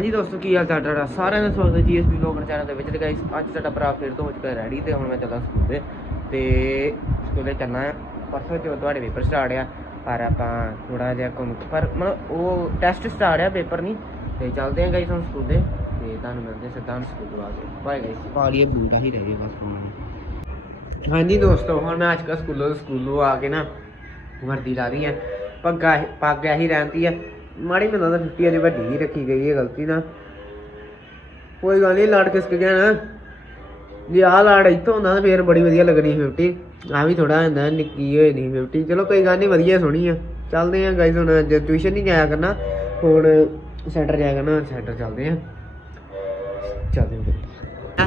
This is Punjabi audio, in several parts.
ਹਾਂਜੀ ਦੋਸਤੋ ਕੀ ਹਾਲ ਚਾਲ ਤੁਹਾਡਾ? ਸਾਰਿਆਂ ਦਾ ਸਵਾਗਤ ਹੈ ਜੀਐਸਪੀ ਲੋਕਰ ਚੈਨਲ ਦੇ ਵਿੱਚ। ਤੇ ਗਾਇਸ ਅੱਜ ਸਾਡਾ ਭਰਾ ਫਿਰ ਤੋਂ ਹੋ ਚੁੱਕਾ ਰੈਡੀ ਤੇ ਹੁਣ ਮੈਂ ਚੱਲਾਂ ਸਕੂਲ ਦੇ ਤੇ ਸਕੂਲੇ ਚੱਲਣਾ ਹੈ। ਪਰਸੋਂ ਤੋਂ ਤੁਹਾਡੇ ਪੇਪਰ ਸਟਾਰਟ ਆ ਪਰ ਆਪਾਂ ਥੋੜਾ ਜਿਹਾ ਘੁੰਮ ਪਰ ਮਤਲਬ ਉਹ ਟੈਸਟ ਸਟਾਰਟ ਆ ਪੇਪਰ ਨਹੀਂ। ਤੇ ਚੱਲਦੇ ਆਂ ਗਾਇਸ ਹੁਣ ਸਕੂਲ ਦੇ ਤੇ ਤੁਹਾਨੂੰ ਮਿਲਦੇ ਹਾਂ ਸਿੱਧਾ ਹੁਣ ਸਕੂਲ ਤੋਂ ਆ ਕੇ ਬਾਏ ਗਾਇਸ ਪਾਲੀਏ ਬੂਟਾ ਹੀ ਰਹਿ ਗਏ ਬਸ ਹੁਣ ਹਾਂਜੀ ਦੋਸਤੋ ਹੁਣ ਮੈਂ ਅੱਜ ਕਾ ਸਕੂਲੋਂ ਸਕੂਲੋਂ ਆ ਕੇ ਨਾ ਵਰਦੀ ਲਾ ਰਹੀ ਹੈ। ਪੱਗਾ ਪੱਗ ਇਹੀ ਰਹਿੰਦੀ ਹੈ ਮਾੜੀ ਮੈਨੂੰ ਲੱਗਦਾ 50 ਅਜੇ ਵੱਡੀ ਹੀ ਰੱਖੀ ਗਈ ਹੈ ਗਲਤੀ ਨਾਲ। ਕੋਈ ਗੱਲ ਨਹੀਂ ਲੜ ਕਿਸਕ ਗਿਆ ਨਾ। ਜੇ ਆਹ ਲੜ ਇੱਥੋਂ ਹੁੰਦਾ ਤਾਂ ਫੇਰ ਬੜੀ ਵਧੀਆ ਲੱਗਣੀ 50 ਆ ਵੀ ਥੋੜਾ ਹੁੰਦਾ ਨਿੱਕੀ ਹੋਈ ਨਹੀਂ 50 ਚਲੋ ਕੋਈ ਗੱਲ ਨਹੀਂ ਵਧੀਆ ਸੋਹਣੀ ਆ। ਚੱਲਦੇ ਆ ਗਾਇਸ ਹੁਣ ਅੱਜ ਟਿਊਸ਼ਨ ਨਹੀਂ ਜਾਇਆ ਕਰਨਾ ਹੁਣ ਸੈਂਟਰ ਜਾਇਆ ਕਰਨਾ ਸੈਂਟਰ ਚੱਲਦੇ ਆ। ਚੱਲਦੇ ਆ।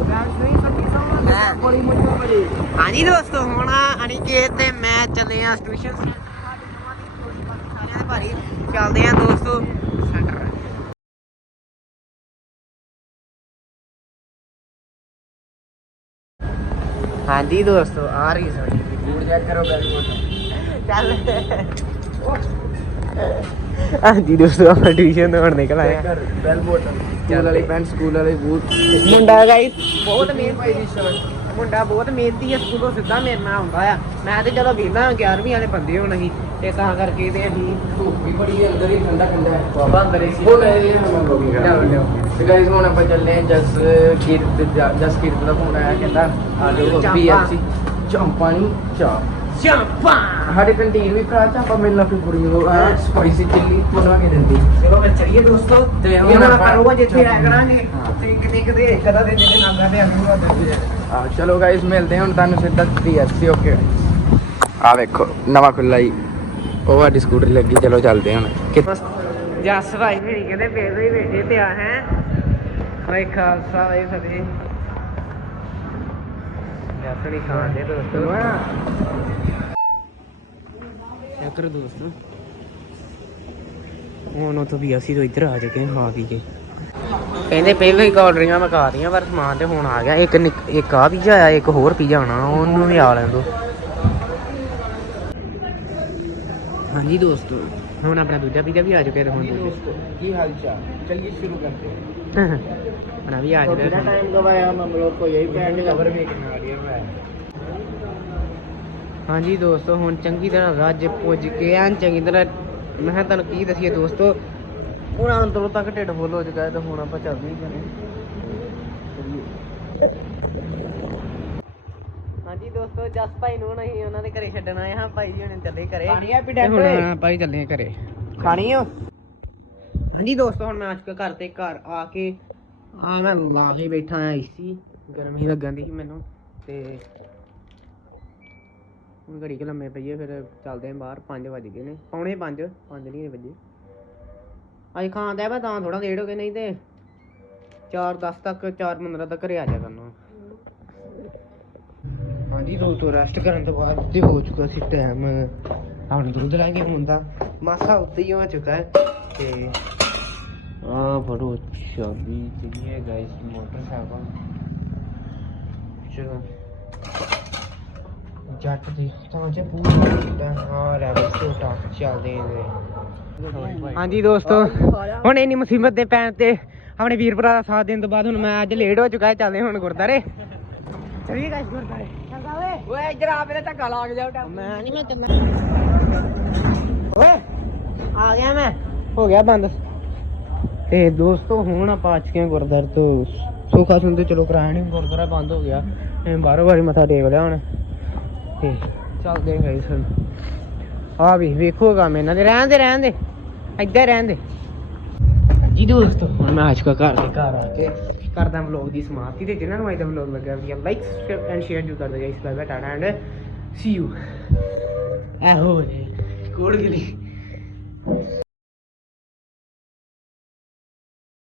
ਹਾਂਜੀ ਦੋਸਤੋ ਹੁਣ ਅਨਿਕੇਤ ਤੇ ਮੈਂ ਚੱਲੇ ਆ ਟਿਊਸ਼ਨ ਭਾਰੀ ਚੱਲਦੇ ਆ ਦੋਸਤੋ। ਸੈਂਟਰ ਹਾਂਜੀ ਦੋਸਤੋ ਆ ਰਹੀ ਸਾਡੀ। ਫੂਡ ਚੈੱਕ ਕਰੋ ਚੱਲ। ਹਾਂਜੀ ਦੋਸਤੋ ਆਪਾਂ ਟਿਊਸ਼ਨ ਤੋਂ ਹੁਣ ਨਿਕਲ ਆਏ ਆ ਬੈਲ ਬੋਟਨ ਸਕੂਲ ਵਾਲੀ ਪੈਂਟ ਸਕੂਲ ਵਾਲੇ ਬੂਟ ਮੁੰਡਾ ਗਾਇਸ ਬਹੁਤ ਮਿਹਨਤੀ ਦੀ ਸ਼ਰਟ ਮੁੰਡਾ ਬਹੁਤ ਮਿਹਨਤੀ ਹੈ ਸਕੂਲੋਂ ਸਿੱਧਾ ਮੇਰੇ ਨਾਲ ਆਉਂਦਾ ਆ। ਮੈਂ ਤੇ ਚਲੋ ਵੀਨਾ 11ਵੀਂ ਵਾਲੇ ਬੰਦੇ ਹੁਣ ਅਸੀਂ ਤੇ ਤਾਂ ਕਰਕੇ ਤੇ ਅਸੀਂ ਧੂਪ ਵੀ ਬੜੀ ਹੈ ਅੰਦਰ ਹੀ ਠੰਡਾ ਠੰਡਾ ਹੈ। ਬਾਬਾ ਅੰਦਰ ਹੀ ਸੀ। ਉਹ ਲੈ ਜੀ ਹਮ ਲੋਗੀ ਲਿਆਓ, ਲਿਆਓ। ਤੇ ਗਾਇਸ ਹੁਣ ਆਪਾਂ ਚੱਲੇ ਹਾਂ ਜਸ ਕੀਰਤ ਜਾ- ਜਸ ਕੀਰਤ ਦਾ ਫੋਨ ਆਇਆ ਕਹਿੰਦਾ ਆ ਜਾਓ ਚਾਂਪਾਂ। ਪੀਐਫਸੀ ਚਾਂਪਾਂ ਨਹੀਂ ਚਾਪ। ਚਾਪਾ। ਸਾਡੇ ਕੰਟੀਨ ਵੀ ਭਰਾ ਚਾਂਪਾਂ ਮਿਲਣਾ ਫਿਰ ਬੁਰੀ ਉਹ ਸਪਾਈਸੀ ਚਿੱਲੀ ਬਣਵਾ ਕੇ ਦਿੰਦੀ। ਚਲੋ ਫਿਰ ਚਲੀਏ ਦੋਸਤੋ। ਤੇ ਹੁਣ ਹੁਣ ਆਪਾਂ- ਇੱਥੇ ਆਇਆ ਕਰਾਂਗੇ। ਹਾਂ। ਤੇ ਕਿਤੇ ਕਿਤੇ ਇੱਕ ਅੱਧਾ ਦਿਨ ਜਿਹੜੇ ਨਾਗਾ ਤੇ ਆਉਂਗਾ ਤੇ ਆ ਚਲੋ ਗਾਇਸ ਮਿਲਦੇ ਹਾਂ ਹੁਣ ਤੁਹਾਨੂੰ ਸਿੱਧਾ ਪੀਐਫਸੀ ਓਕੇ ਆ ਵੇਖੋ ਨਵਾਂ ਖੁੱਲਾ ਹੀ। ਉਹ ਸਾਡੀ ਸਕੂਟਰੀ ਲੱਗੀ ਚਲੋ ਚੱਲਦੇ ਹੁਣ। ਜਸ ਭਾਈ ਵੀ ਕਹਿੰਦੇ ਬੇਬੇ ਹੀ ਬੈਠੇ ਤੇ ਆ ਹੈ? ਭਾਈ ਖਾਲਸਾ ਭਾਈ ਫਤਿਹ। ਜਸ ਨਹੀਂ ਖਾਂਦੇ ਦੋਸਤੋ ਚੱਕਰ ਦੋਸਤੋ? ਹੁਣ ਉਥੋਂ ਵੀ ਅਸੀਂ ਤੋਂ ਇੱਧਰ ਆ ਚੁੱਕੇ ਹਾਂ ਖਾ ਪੀ ਕੇ। ਕਹਿੰਦੇ ਪਹਿਲਾਂ ਹੀ ਕਾਲਰੀਆਂ ਮਕਾ ਦੀਆਂ ਪਰ ਸਮਾਨ ਤੇ ਹੁਣ ਆ ਗਿਆ ਇੱਕ ਨਿੱਕ- ਇੱਕ ਆ ਪੀਜ਼ਾ ਆਇਆ ਇੱਕ ਹੋਰ ਪੀਜ਼ਾ ਆਣਾ ਉਹਨੂੰ ਵੀ ਆ ਲੈਣ ਦੋ ਹਾਂਜੀ ਦੋਸਤੋ ਹੁਣ ਆਪਣਾ ਦੂਜਾ ਪੀਜ਼ਾ ਵੀ ਆ ਚੁੱਕਿਆ ਤੇ ਹੁਣ दोस्तों की हाल चाल चलिए शुरू करते हैं ਆਪਣਾ ਵੀ ਆ तो ਚੁੱਕਿਆ बिना टाइम गवाए हम हम लोग को यही ब्रांड कवर में करना आ रही है ਹਾਂਜੀ ਦੋਸਤੋ ਹੁਣ ਚੰਗੀ ਤਰ੍ਹਾਂ ਰੱਜ ਪੁੱਜ ਕੇ ਐਨ ਚੰਗੀ ਤਰ੍ਹਾਂ ਮੈਂ ਕਿਹਾ ਤੁਹਾਨੂੰ ਕੀ ਦਸੀਏ ਦੋਸਤੋ ਉਹਨਾਂ ਅੰਦਰੋਂ ਤੱਕ ਢਿੱਡ ਫੁੱਲ ਹੋ ਚੁੱਕਾ ਹੈ ਹੁਣ ਆਪਾਂ ਚੱਲਦੇ ਹੀ ਕਰੇ ਹਾਂਜੀ ਦੋਸਤੋ ਜਸ ਭਾਈ ਨੂੰ ਨਹੀਂ ਉਹਨਾਂ ਦੇ ਘਰੇ ਛੱਡਣ ਆਏ ਹਾਂ। ਭਾਈ ਜੀ ਹੁਣ ਚੱਲੇ ਘਰੇ। ਖਾਣੀ ਹੈ ਐਪੀਡੈਂਟ ਹੁਣ ਭਾਈ ਚੱਲੇ ਆ ਘਰੇ। ਖਾਣੀ ਆ? ਹਾਂਜੀ ਦੋਸਤੋ ਹੁਣ ਮੈਂ ਅੱਜ ਕੇ ਘਰ ਤੇ ਘਰ ਆ ਕੇ ਆ ਮੈਂ ਲਾ ਕੇ ਬੈਠਾ ਆ ਏਸੀ ਗਰਮੀ ਲੱਗਣ ਦੀ ਮੈਨੂੰ ਤੇ ਹੁਣ ਘੜੀ ਕਿ ਲੰਮੇ ਪਈਏ ਫਿਰ ਚੱਲਦੇ ਆਂ ਬਾਹਰ। 5 ਵਜ ਗਏ ਨੇ। ਪੌਣੇ 5 5 ਨਹੀਂ ਵਜੇ। ਅੱਜ ਖਾਂਦਾ ਮੈਂ ਤਾਂ ਥੋੜਾ ਲੇਟ ਹੋ ਗਏ ਨਹੀਂ ਤੇ 4 10 ਤੱਕ 4 15 ਤੱਕ ਘਰੇ ਆ ਜਾ ਕਰਨਾ। ਹਾਂਜੀ ਦੋਸਤੋ ਰੈਸਟ ਕਰਨ ਤੋਂ ਬਾਅਦ ਤੇ ਹੋ ਚੁੱਕਾ ਸੀ ਟਾਈਮ ਹੁਣ ਦੁੱਧ ਲੈ ਕੇ ਹੁੰਦਾ ਮਾਸਾ ਉੱਤੇ ਹੀ ਹੋ ਚੁੱਕਾ ਹੈ ਤੇ ਆ ਫੜੋ ਚਾਬੀ ਜਿਹੜੀ ਹੈ ਗਾਇਸ ਮੋਟਰਸਾਈਕਲ। ਚਲੋ। ਜੱਟ ਦੀ ਤਾਂ ਜੇ ਪੂਰਾ ਕਿੱਦਾਂ ਹਾਂ। ਲੈਵਲ ਛੋਟਾ ਚੱਲਦੇ ਨੇ। ਹਾਂਜੀ ਦੋਸਤੋ ਹੁਣ ਇੰਨੀ ਮੁਸੀਬਤ ਦੇ ਪੈਣ ਤੇ ਆਪਣੇ ਵੀਰ ਭਰਾ ਦਾ ਸਾਥ ਦੇਣ ਤੋਂ ਬਾਅਦ ਹੁਣ ਮੈਂ ਅੱਜ ਲੇਟ ਹੋ ਚੁੱਕਾ ਚੱਲਦੇ ਹੁਣ ਗੁਰਦਾਰੇ। ਚਲੀ ਗਾਇਸ ਗੁਰਦਾਰੇ। ਚੰਗਾ ਓਏ ਓਏ ਇੱਧਰ ਆ ਮੇਰੇ ਧੱਕਾ ਲਾਗ ਜਾਓ ਟਾ ਮੈਂ ਨਹੀਂ ਮੈਂ ਤੰਨਾ ਓਏ ਆ ਗਿਆ ਮੈਂ। ਹੋ ਗਿਆ ਬੰਦ। ਤੇ ਦੋਸਤੋ ਹੁਣ ਆਪਾਂ ਆ ਚੁੱਕੇ ਗੁਰਦਾਰੇ ਤੋਂ। ਸੋਖਾ ਸੁਣਦੇ ਚਲੋ ਕਰਾਇਆ ਨਹੀਂ ਗੁਰਦਾਰਾ ਬੰਦ ਹੋ ਗਿਆ। ਬਾਰੋ ਬਾਰੀ ਮੱਥਾ ਟੇਕ ਲਿਆ ਹੁਣ। ਤੇ ਚੱਲਦੇ ਗਏ ਸਨ। ਆ ਵੀ, ਵੇਖੋ ਕੰਮ ਇਹਨਾਂ ਦੇ। ਰਹਿਣ ਦੇ ਰਹਿਣ ਦੇ। ਇੱਧਰ ਰਹਿਣ ਦੇ। ਜੀ ਦੋਸਤੋ, ਹੁਣ ਮੈਂ ਅੱਜ ਕਾ ਘਰ ਦੇ ਘਰ ਆ ਕੇ ਕਰਦਾ ਵਲੌਗ ਦੀ ਸਮਾਪਤੀ ਤੇ ਜਿਨ੍ਹਾਂ ਨੂੰ ਅੱਜ ਦਾ ਵਲੌਗ ਲੱਗਾ ਵੀ ਲਾਈਕ ਸਬਸਕ੍ਰਾਈਬ ਐਂਡ ਸ਼ੇਅਰ ਜੂ ਕਰ ਦਿਓ guys bye bye tata and see you ਐ ਹੋ ਕੋੜ ਗਲੀ